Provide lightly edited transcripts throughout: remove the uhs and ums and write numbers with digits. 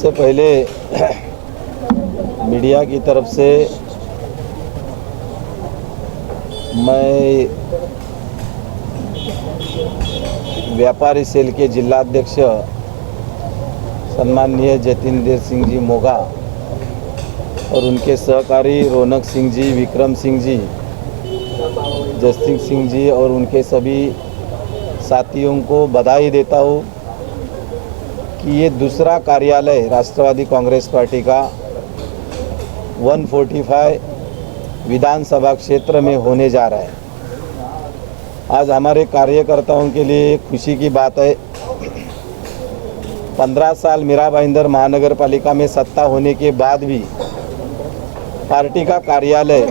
सबसे पहले मीडिया की तरफ से मैं व्यापारी सेल के जिलाध्यक्ष सम्माननीय जतिंदर सिंह जी मोगा और उनके सहकारी रौनक सिंह जी, विक्रम सिंह जी, जससिंह सिंह जी और उनके सभी साथियों को बधाई देता हूँ कि ये दूसरा कार्यालय राष्ट्रवादी कांग्रेस पार्टी का 145 विधानसभा क्षेत्र में होने जा रहा है। आज हमारे कार्यकर्ताओं के लिए खुशी की बात है। 15 साल मीरा भाईंदर महानगर पालिका में सत्ता होने के बाद भी पार्टी का कार्यालय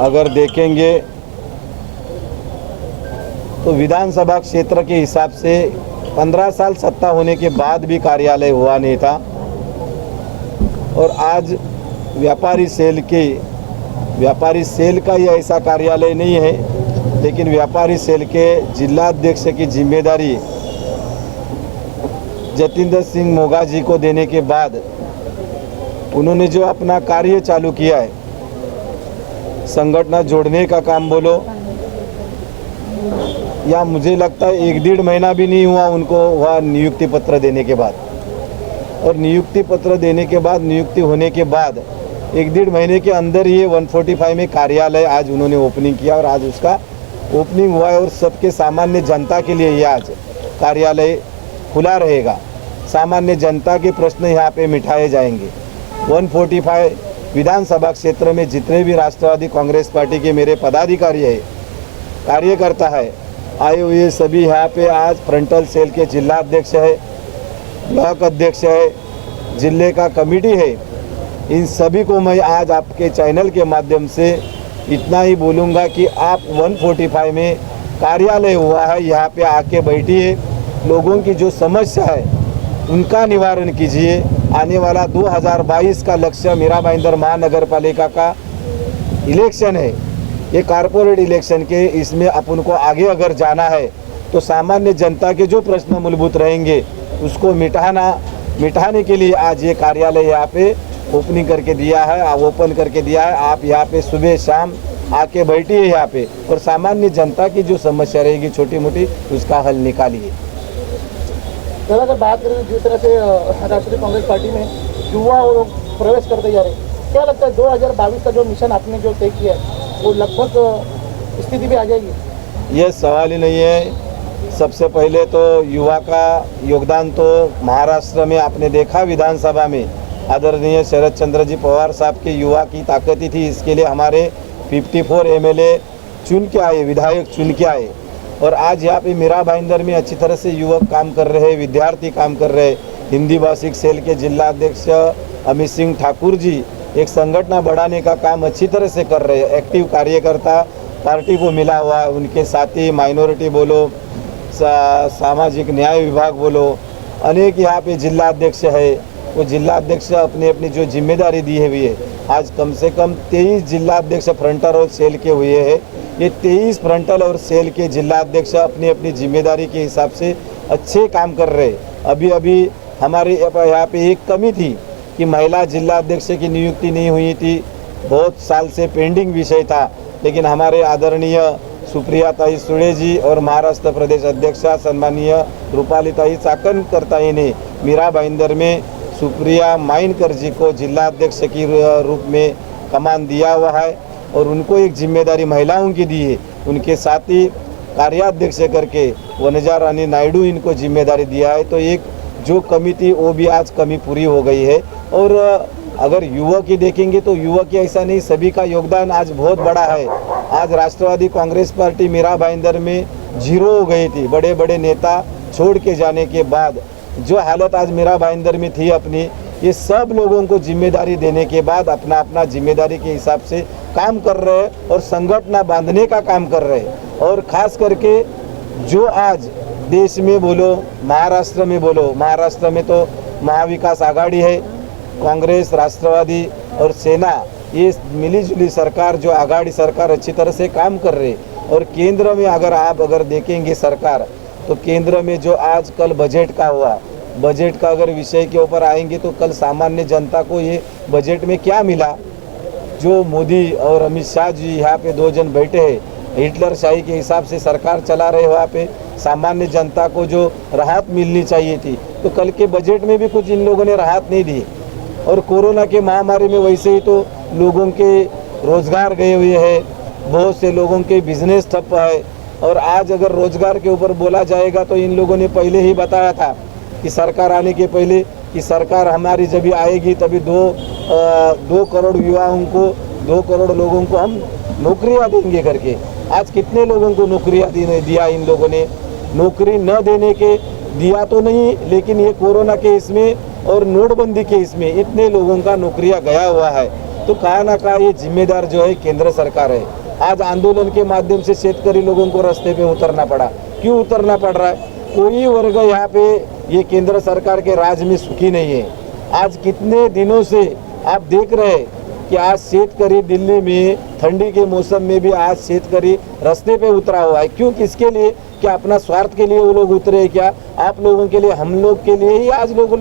अगर देखेंगे तो विधानसभा क्षेत्र के हिसाब से 15 साल सत्ता होने के बाद भी कार्यालय हुआ नहीं था। और आज व्यापारी सेल का ही ऐसा कार्यालय नहीं है, लेकिन व्यापारी सेल के जिलाध्यक्ष की जिम्मेदारी जतिंदर सिंह मोगा जी को देने के बाद उन्होंने जो अपना कार्य चालू किया है, संगठन जोड़ने का काम बोलो या मुझे लगता है 1-1.5 महीना भी नहीं हुआ उनको वह नियुक्ति पत्र देने के बाद, और नियुक्ति पत्र देने के बाद नियुक्ति होने के बाद 1-1.5 महीने के अंदर ये 145 में कार्यालय आज उन्होंने ओपनिंग किया और आज उसका ओपनिंग हुआ है। और सबके सामान्य जनता के लिए ये आज कार्यालय खुला रहेगा। सामान्य जनता के प्रश्न यहाँ पे मिटाए जाएंगे। 145 विधानसभा क्षेत्र में जितने भी राष्ट्रवादी कांग्रेस पार्टी के मेरे पदाधिकारी है, कार्यकर्ता है, आए हुए सभी यहाँ पे आज फ्रंटल सेल के जिला अध्यक्ष है, ब्लॉक अध्यक्ष है, जिले का कमेटी है, इन सभी को मैं आज आपके चैनल के माध्यम से इतना ही बोलूँगा कि आप 145 में कार्यालय हुआ है, यहाँ पे आके बैठिए, लोगों की जो समस्या है उनका निवारण कीजिए। आने वाला 2022 का लक्ष्य मीरा भाईंदर महानगर पालिका का इलेक्शन है, ये कारपोरेट इलेक्शन के, इसमें अपन को आगे अगर जाना है तो सामान्य जनता के जो प्रश्न मूलभूत रहेंगे उसको मिटाने के लिए आज ये कार्यालय यहाँ पे ओपनिंग करके दिया है, ओपन करके दिया है। आप यहाँ पे सुबह शाम आके बैठिए यहाँ पे और सामान्य जनता की जो समस्या रहेगी छोटी मोटी उसका हल निकालिए। सर, अगर बात करें जिस तरह से राष्ट्रीय कांग्रेस पार्टी में युवा प्रवेश करते जा रहे हैं, क्या लगता है 2022 का जो मिशन आपने जो तय किया है वो लगभग स्थिति पे आ जाएगी? ये सवाल ही नहीं है। सबसे पहले तो युवा का योगदान तो महाराष्ट्र में आपने देखा, विधानसभा में आदरणीय शरद चंद्र जी पवार साहब के युवा की ताकत ही थी। इसके लिए हमारे 54 एमएलए चुन के आए, विधायक चुन के आए, और आज यहाँ पे मीरा भाईंदर में अच्छी तरह से युवक काम कर रहे हैं, विद्यार्थी काम कर रहे हैं। हिंदी भाषिक सेल के जिला अध्यक्ष अमित सिंह ठाकुर जी एक संगठन बढ़ाने का काम अच्छी तरह से कर रहे हैं। एक्टिव कार्यकर्ता पार्टी को मिला हुआ है, उनके साथी माइनॉरिटी बोलो, सामाजिक न्याय विभाग बोलो, अनेक यहाँ पे जिला अध्यक्ष है। वो जिला अध्यक्ष अपनी अपनी जो जिम्मेदारी दी हुई है, आज कम से कम 23 जिला अध्यक्ष फ्रंटल और सेल के हुए हैं। ये 23 फ्रंटल और सेल के जिला अध्यक्ष अपनी अपनी जिम्मेदारी के हिसाब से अच्छे काम कर रहे हैं। अभी हमारे यहाँ पे एक कमी थी कि महिला जिला अध्यक्ष की नियुक्ति नहीं हुई थी, बहुत साल से पेंडिंग विषय था, लेकिन हमारे आदरणीय सुप्रियाताई सुळे जी और महाराष्ट्र प्रदेश अध्यक्षा सम्माननीय रूपालीताई चाकणकरताई ने मीरा भाईंदर में सुप्रिया माइनकर जी को जिला अध्यक्ष की रूप में कमान दिया हुआ है और उनको एक जिम्मेदारी महिलाओं की दी है। उनके साथ ही कार्याध्यक्ष करके वनजा रानी नायडू इनको जिम्मेदारी दिया है। तो एक जो कमी थी वो भी आज कमी पूरी हो गई है। और अगर युवक ही देखेंगे तो युवक ही ऐसा नहीं, सभी का योगदान आज बहुत बड़ा है। आज राष्ट्रवादी कांग्रेस पार्टी मीरा भाईंदर में 0 हो गई थी। बड़े बड़े नेता छोड़ के जाने के बाद जो हालत आज मीरा भाईंदर में थी अपनी, ये सब लोगों को जिम्मेदारी देने के बाद अपना अपना जिम्मेदारी के हिसाब से काम कर रहे हैं और संगठन बांधने का काम कर रहे हैं। और ख़ास करके जो आज देश में बोलो, महाराष्ट्र में बोलो, महाराष्ट्र में तो महाविकास आघाड़ी है, कांग्रेस, राष्ट्रवादी और सेना, ये मिलीजुली सरकार जो आघाड़ी सरकार अच्छी तरह से काम कर रही है। और केंद्र में अगर देखेंगे सरकार, तो केंद्र में जो आज कल बजट का हुआ बजट का अगर विषय के ऊपर आएंगे तो कल सामान्य जनता को ये बजट में क्या मिला। जो मोदी और अमित शाह जी यहाँ पे दो जन बैठे हैं, हिटलर शाही के हिसाब से सरकार चला रहे, वहाँ पे सामान्य जनता को जो राहत मिलनी चाहिए थी, तो कल के बजट में भी कुछ इन लोगों ने राहत नहीं दी। और कोरोना के महामारी में वैसे ही तो लोगों के रोजगार गए हुए हैं, बहुत से लोगों के बिजनेस ठप है। और आज अगर रोजगार के ऊपर बोला जाएगा तो इन लोगों ने पहले ही बताया था कि सरकार आने के पहले कि सरकार हमारी जब आएगी तभी 2 करोड़ युवाओं को, 2 करोड़ लोगों को हम नौकरियां देंगे करके। आज कितने लोगों को नौकरियां दिया इन लोगों ने? नौकरी न देने के दिया तो नहीं, लेकिन ये कोरोना के इसमें और नोटबंदी के इसमें इतने लोगों का नौकरियां गया हुआ है। तो कहा ना कहा ये जिम्मेदार जो है केंद्र सरकार है। आज आंदोलन के माध्यम से शेतकरी लोगों को रास्ते पे उतरना पड़ा। क्यों उतरना पड़ रहा है? कोई वर्ग यहाँ पे ये केंद्र सरकार के राज में सुखी नहीं है। आज कितने दिनों से आप देख रहे हैं कि आज शेतकरी दिल्ली में ठंडी के मौसम में भी आज शेतकरी रास्ते पे उतरा हुआ है। क्यों? किसके लिए? क्या अपना स्वार्थ के लिए वो लोग उतरे हैं? क्या आप लोगों के लिए, हम लोग के लिए ही आज लोग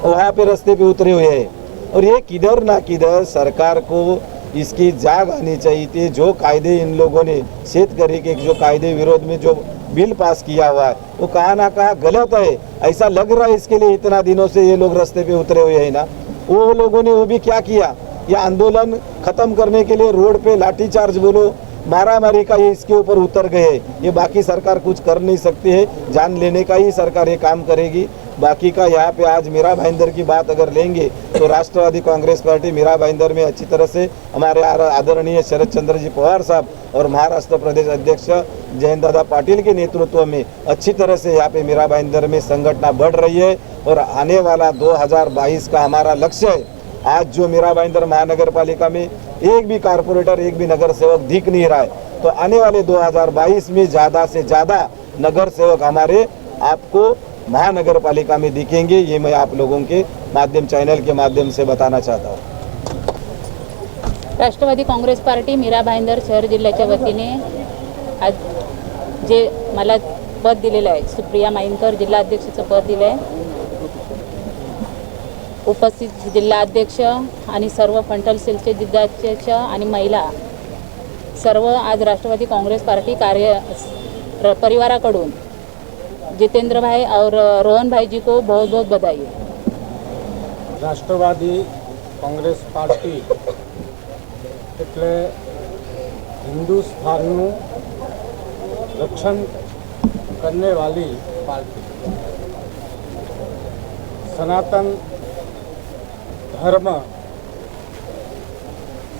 वहाँ पे रास्ते पे उतरे हुए हैं। और ये किधर ना किधर सरकार को इसकी जाग आनी चाहिए थी। जो कायदे इन लोगों ने शेतकरी के जो कायदे विरोध में जो बिल पास किया हुआ है वो कहा ना कहा गलत है। ऐसा लग रहा है इसके लिए इतना दिनों से ये लोग रास्ते पे उतरे हुए हैं ना। वो लोगों ने वो भी क्या किया, ये आंदोलन खत्म करने के लिए रोड पे लाठीचार्ज बोलो, मारामारी का ये इसके ऊपर उतर गए। ये बाकी सरकार कुछ कर नहीं सकती है, जान लेने का ही सरकार ये काम करेगी। बाकी का यहाँ पे आज मीरा भाईंदर की बात अगर लेंगे तो राष्ट्रवादी कांग्रेस पार्टी मीरा भाईंदर में अच्छी तरह से हमारे आदरणीय शरद चंद्र जी पवार साहब और महाराष्ट्र प्रदेश अध्यक्ष जयंत दादा पाटिल के नेतृत्व में अच्छी तरह से यहाँ पे मीरा भाईंदर में संगठन बढ़ रही है। और आने वाला 2022 का हमारा लक्ष्य है। आज जो मीरा भाईंदर महानगर पालिका में एक भी कारपोरेटर, एक भी नगर सेवक दिख नहीं रहा है, तो आने वाले 2022 में ज़्यादा से ज़्यादा नगर सेवक हमारे आपको महानगर पालिका में दिखेंगे। ये मैं आप लोगों के माध्यम, चॅनल के माध्यम से बताना चाहता हूँ। राष्ट्रवादी काँग्रेस पार्टी मीरा भाईंदर शहर जिल्ह्याच्या वतीने आज जे मला पद दिलेलं आहे, सुप्रिया माईनकर जिल्हा अध्यक्षाचं पद दिलं आहे, उपस्थित जिल्हा अध्यक्ष आणि सर्व फंटल सेलचे जिल्हाध्यक्ष आणि महिला सर्व आज राष्ट्रवादी काँग्रेस पार्टी परिवाराकडून जितेंद्र भाई और रोहन भाई जी को बहुत बहुत बधाई। राष्ट्रवादी कांग्रेस पार्टी એટલે हिंदुस्तानનું रक्षण करने वाली पार्टी, सनातन धर्म,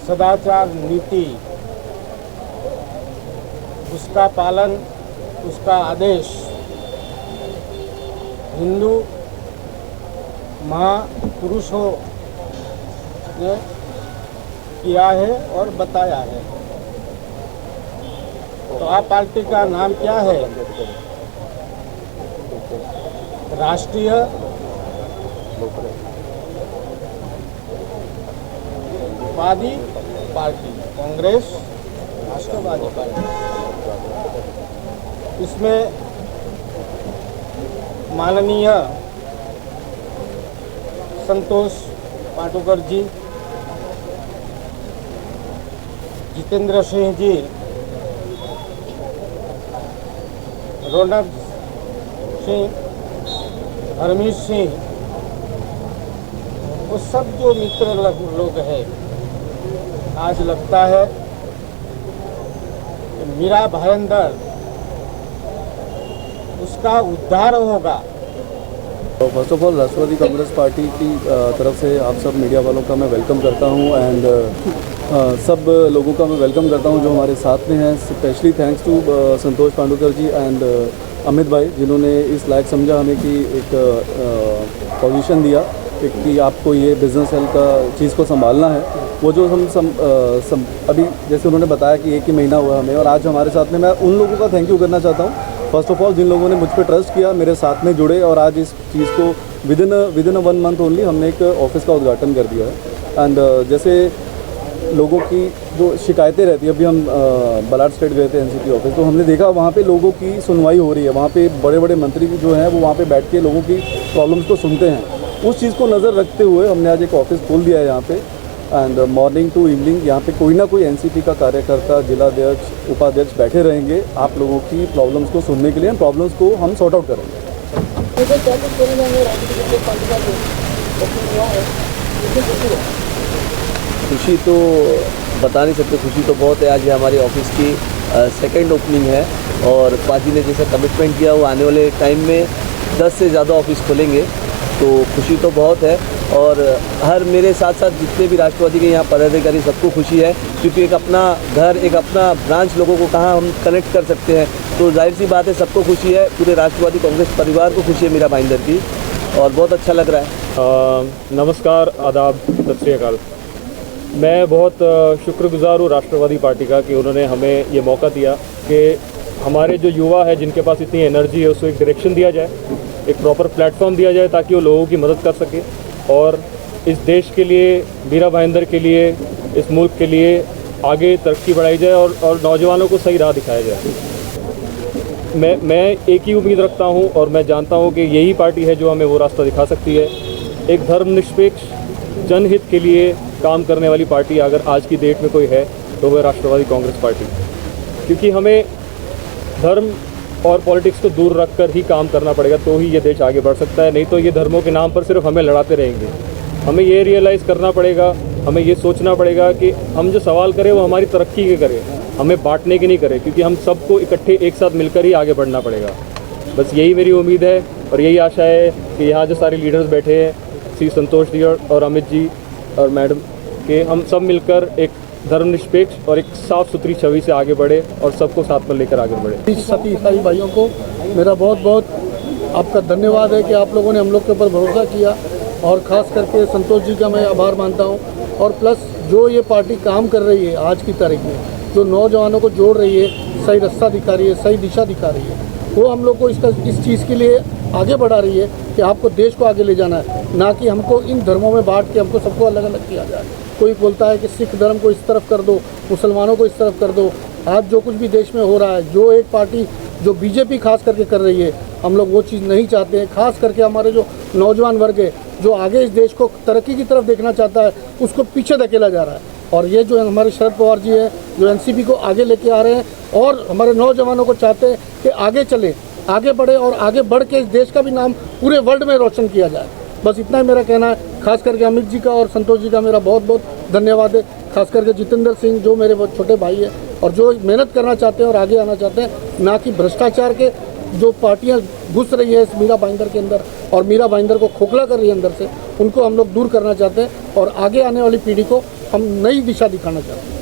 सदाचार नीति, उसका पालन, उसका आदेश हिंदू महापुरुषों ने किया है और बताया है। तो आप पार्टी का नाम क्या है? राष्ट्रीय वादी पार्टी, कांग्रेस राष्ट्रवादी पार्टी। इसमें माननीय संतोष पाटुकर जी, जितेंद्र सिंह जी, रौनक सिंह, हरमीत सिंह, वो सब जो मित्र लोग हैं, आज लगता है कि मीरा भाईंदर उसका उद्धार होगा। फर्स्ट ऑफ ऑल राष्ट्रवादी कांग्रेस पार्टी की तरफ से आप सब मीडिया वालों का मैं वेलकम करता हूं एंड सब लोगों का मैं वेलकम करता हूं जो हमारे साथ में हैं। Specially thanks to Santosh Pandukar ji and Amit भाई, जिन्होंने इस लायक समझा हमें कि एक पोजीशन दिया कि आपको ये बिज़नेस सेल का चीज़ को संभालना है। वो जो हम अभी जैसे उन्होंने बताया कि 1 ही महीना हुआ हमें, और आज हमारे साथ में मैं उन लोगों का थैंक यू करना चाहता हूँ फर्स्ट ऑफ ऑल जिन लोगों ने मुझ पर ट्रस्ट किया, मेरे साथ में जुड़े और आज इस चीज़ को विदिन 1 मंथ ओनली हमने एक ऑफिस का उद्घाटन कर दिया है। एंड जैसे लोगों की जो शिकायतें रहती है, अभी हम बलाट स्टेट गए थे एनसीपी ऑफिस, तो हमने देखा वहाँ पे लोगों की सुनवाई हो रही है। वहाँ पे बड़े बड़े मंत्री जो हैं वो वहाँ पे बैठ के लोगों की प्रॉब्लम्स को सुनते हैं। उस चीज़ को नज़र रखते हुए हमने आज एक ऑफिस खोल दिया है यहाँ पे, एंड मॉर्निंग टू इवनिंग यहाँ पे कोई ना कोई एनसीपी का कार्यकर्ता, जिलाध्यक्ष, उपाध्यक्ष बैठे रहेंगे आप लोगों की प्रॉब्लम्स को सुनने के लिए। प्रॉब्लम्स को हम सॉर्ट आउट करेंगे। खुशी तो बता नहीं सकते, खुशी तो बहुत है। आज ये हमारे ऑफिस की सेकंड ओपनिंग है और पाजी ने जैसा कमिटमेंट किया वो आने वाले टाइम में 10 से ज़्यादा ऑफिस खोलेंगे, तो खुशी तो बहुत है। और हर मेरे साथ साथ जितने भी राष्ट्रवादी के यहाँ पदाधिकारी सबको खुशी है, क्योंकि एक अपना घर, एक अपना ब्रांच लोगों को कहाँ हम कनेक्ट कर सकते हैं, तो जाहिर सी बात है सबको खुशी है। पूरे राष्ट्रवादी कांग्रेस परिवार को खुशी है मीरा भाईंदर की, और बहुत अच्छा लग रहा है। नमस्कार, आदाब, सत श्री अकाल। मैं बहुत शुक्रगुजार हूँ राष्ट्रवादी पार्टी का कि उन्होंने हमें ये मौका दिया कि हमारे जो युवा है जिनके पास इतनी एनर्जी है उसको एक डायरेक्शन दिया जाए, एक प्रॉपर प्लेटफॉर्म दिया जाए ताकि वो लोगों की मदद कर सके और इस देश के लिए, मीरा भाईंदर के लिए, इस मुल्क के लिए आगे तरक्की बढ़ाई जाए और नौजवानों को सही राह दिखाया जाए। मैं एक ही उम्मीद रखता हूं और मैं जानता हूं कि यही पार्टी है जो हमें वो रास्ता दिखा सकती है। एक धर्मनिरपेक्ष, जनहित के लिए काम करने वाली पार्टी अगर आज की डेट में कोई है तो वह राष्ट्रवादी कांग्रेस पार्टी, क्योंकि हमें धर्म और पॉलिटिक्स को दूर रखकर ही काम करना पड़ेगा, तो ही ये देश आगे बढ़ सकता है। नहीं तो ये धर्मों के नाम पर सिर्फ हमें लड़ाते रहेंगे। हमें ये रियलाइज़ करना पड़ेगा, हमें ये सोचना पड़ेगा कि हम जो सवाल करें वो हमारी तरक्की के करें, हमें बांटने की नहीं करें, क्योंकि हम सबको इकट्ठे एक साथ मिलकर ही आगे बढ़ना पड़ेगा। बस यही मेरी उम्मीद है और यही आशा है कि यहाँ जो सारे लीडर्स बैठे हैं, श्री संतोष जी और अमित जी और मैडम, के हम सब मिलकर एक धर्मनिरपेक्ष और एक साफ़ सुथरी छवि से आगे बढ़े और सबको साथ में लेकर आगे बढ़े। सभी ईसाई भाइयों को मेरा बहुत बहुत आपका धन्यवाद है कि आप लोगों ने हम लोग के ऊपर भरोसा किया, और ख़ास करके संतोष जी का मैं आभार मानता हूँ। और प्लस जो ये पार्टी काम कर रही है आज की तारीख में, जो नौजवानों को जोड़ रही है, सही रास्ता दिखा रही है, सही दिशा दिखा रही है, वो हम लोग को इस चीज़ के लिए आगे बढ़ा रही है कि आपको देश को आगे ले जाना है, ना कि हमको इन धर्मों में बांट के हमको सबको अलग अलग किया जाए। कोई बोलता है कि सिख धर्म को इस तरफ कर दो, मुसलमानों को इस तरफ कर दो। आज जो कुछ भी देश में हो रहा है, जो एक पार्टी जो बीजेपी खास करके कर रही है, हम लोग वो चीज़ नहीं चाहते हैं। खास करके हमारे जो नौजवान वर्ग है, जो आगे इस देश को तरक्की की तरफ देखना चाहता है, उसको पीछे धकेला जा रहा है। और ये जो हमारे शरद पवार जी हैं, जो एनसीपी को आगे लेके आ रहे हैं और हमारे नौजवानों को चाहते हैं कि आगे चले, आगे बढ़े और आगे बढ़ के इस देश का भी नाम पूरे वर्ल्ड में रोशन किया जाए। बस इतना ही मेरा कहना है। खास करके अमित जी का और संतोष जी का मेरा बहुत बहुत धन्यवाद है। खास करके जितेंद्र सिंह जो मेरे बहुत छोटे भाई हैं और जो मेहनत करना चाहते हैं और आगे आना चाहते हैं, ना कि भ्रष्टाचार के जो पार्टियां घुस रही है इस मीरा भाईंदर के अंदर और मीरा भाईंदर को खोखला कर रही है अंदर से, उनको हम लोग दूर करना चाहते हैं और आगे आने वाली पीढ़ी को हम नई दिशा दिखाना चाहते हैं।